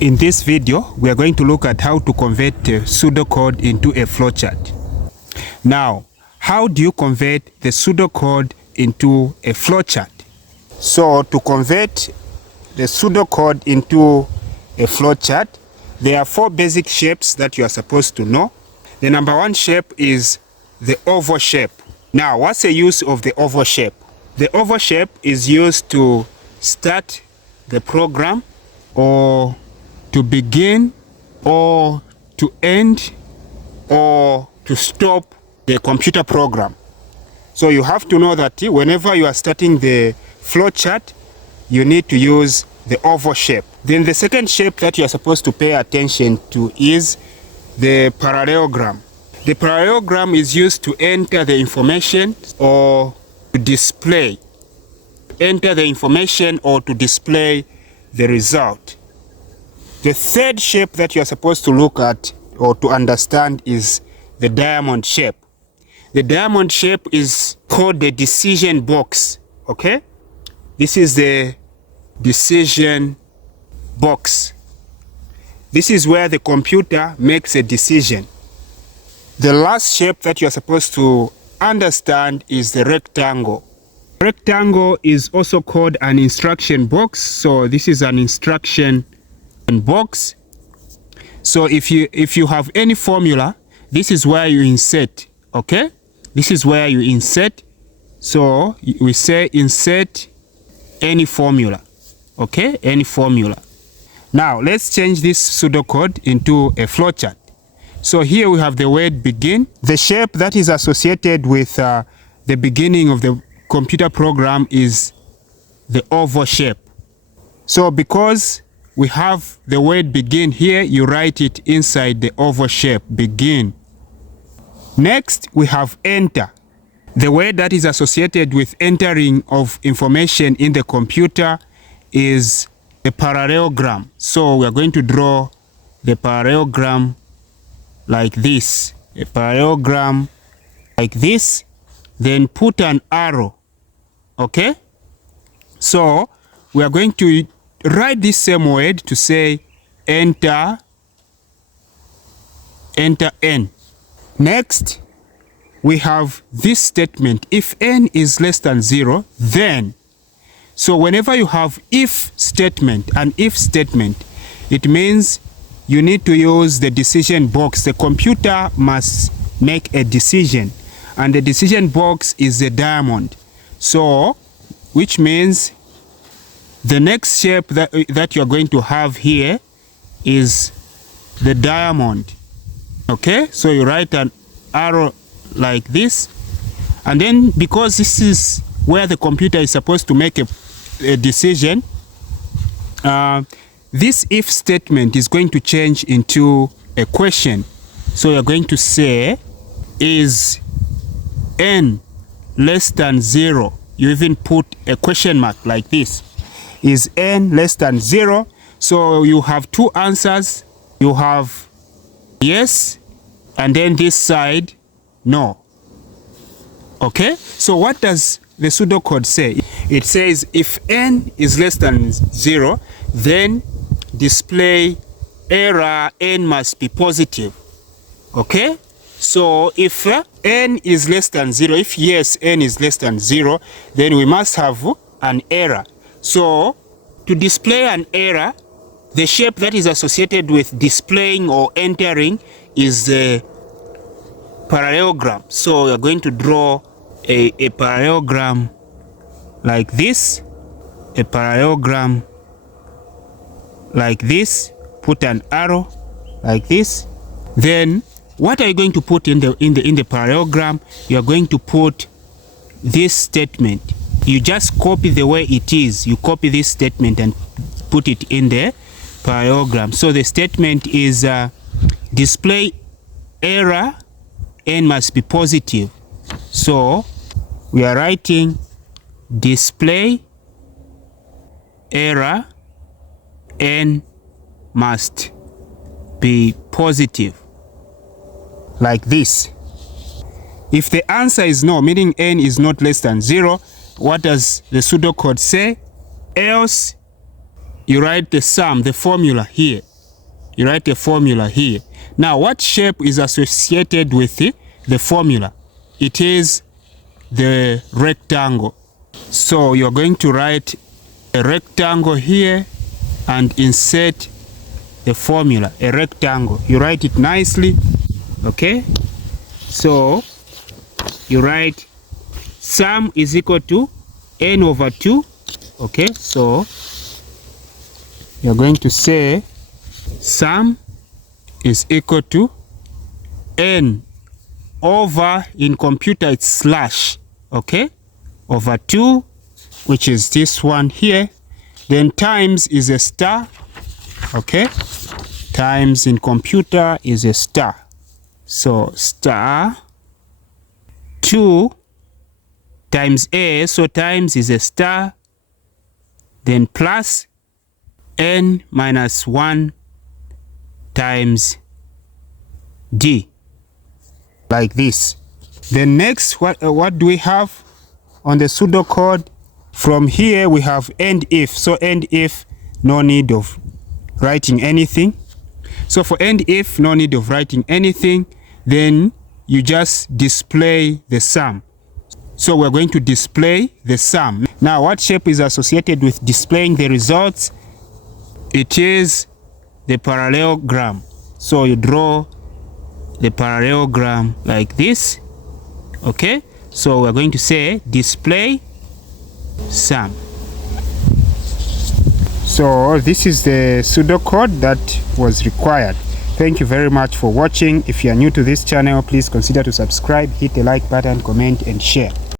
In this video, we are going to look at how to convert pseudocode into a flowchart. Now, how do you convert the pseudocode into a flowchart? So, to convert the pseudocode into a flowchart, there are four basic shapes that you are supposed to know. The number one shape is the oval shape. Now, what's the use of the oval shape? The oval shape is used to start the program, or to begin, or to end, or to stop the computer program. So you have to know that whenever you are starting the flowchart, you need to use the oval shape. Then the second shape that you are supposed to pay attention to is the parallelogram. The parallelogram is used to enter the information or to display. Enter the information or to display the result. The third shape that you are supposed to look at or to understand is the diamond shape. The diamond shape is called the decision box. Okay? This is the decision box. This is where the computer makes a decision. The last shape that you are supposed to understand is the rectangle. Rectangle is also called an instruction box. So this is an instruction box. So if you have any formula, this is where you insert. Okay, this is where you insert. So we say insert any formula. Okay, any formula. Now let's change this pseudocode into a flowchart. So here we have the word begin. The shape that is associated with the beginning of the computer program is the oval shape. So because we have the word begin here, you write it inside the oval shape, begin. Next, we have enter. The word that is associated with entering of information in the computer is the parallelogram. So we are going to draw the parallelogram like this. A parallelogram like this, then put an arrow. Okay? So we are going to write this same word to say enter n. Next, we have this statement. If n is less than 0, then. So whenever you have if statement, an if statement, it means you need to use the decision box. The computer must make a decision, and the decision box is the diamond. So, which means the next shape that you are going to have here is the diamond. Okay, so you write an arrow like this, and then because this is where the computer is supposed to make a decision, this if statement is going to change into a question. So you're going to say, is n less than 0? You even put a question mark like this. Is n less than 0? So you have two answers. You have yes, and then this side, no. Okay? So what does the pseudocode say? It says if n is less than 0, then display error n must be positive. Okay? So if n is less than 0, if yes, n is less than 0, then we must have an error. So to display an error, the shape that is associated with displaying or entering is the parallelogram. So we are going to draw a parallelogram like this, a parallelogram like this, put an arrow like this. Then what are you going to put in the parallelogram? You are going to put this statement. You just copy the way it is. You copy this statement and put it in the parallelogram. So the statement is display error n must be positive. So we are writing display error n must be positive, like this. If the answer is no, meaning n is not less than 0, what does the pseudocode say? Else, you write the sum, the formula here. You write a formula here. Now, what shape is associated with the formula? It is the rectangle. So you're going to write a rectangle here and insert the formula, a rectangle. You write it nicely, okay? So you write sum is equal to n over 2, okay? So you're going to say sum is equal to n over, in computer it's slash, okay, over 2, which is this one here. Then times is a star, okay, times in computer is a star. So star 2 times a, so times is a star, then plus n minus 1 times d, like this. Then next, what do we have on the pseudocode? From here we have end if. So end if, no need of writing anything. So for end if, no need of writing anything, then you just display the sum. So we're going to display the sum. Now, what shape is associated with displaying the results? It is the parallelogram. So you draw the parallelogram like this, okay? So we're going to say display sum. So this is the pseudocode that was required. Thank you very much for watching. If you are new to this channel, please consider to subscribe, hit the like button, comment and share.